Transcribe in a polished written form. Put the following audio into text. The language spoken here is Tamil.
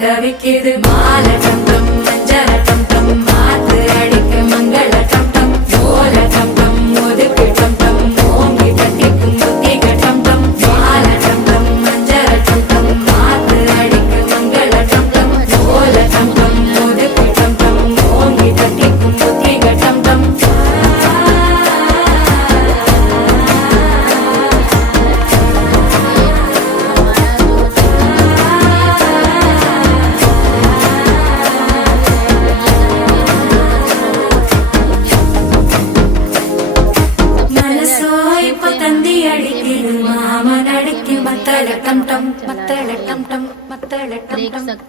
தவிக்குது மாலை டம் டம் மஞ்சள டம் டம் மாத்து அடிக்க மங்கள டம் டம் ஓல டம் டம் ஒதுக்கு டம் டம் ஓங்கி தட்டிக்கும் புத்திக டம் டம் மாலை டம் டம் மஞ்சள டம் டம் மாத்து அடிக்க மங்கள டம் டம் ஓல டம் டம் ஒதுக்கு டம் டம் ஓங்கி தட்டிக்கும் புத்திக டம் டம் மத்தள டம் டம் மத்தள டம் டம் மத்தள டம் டம்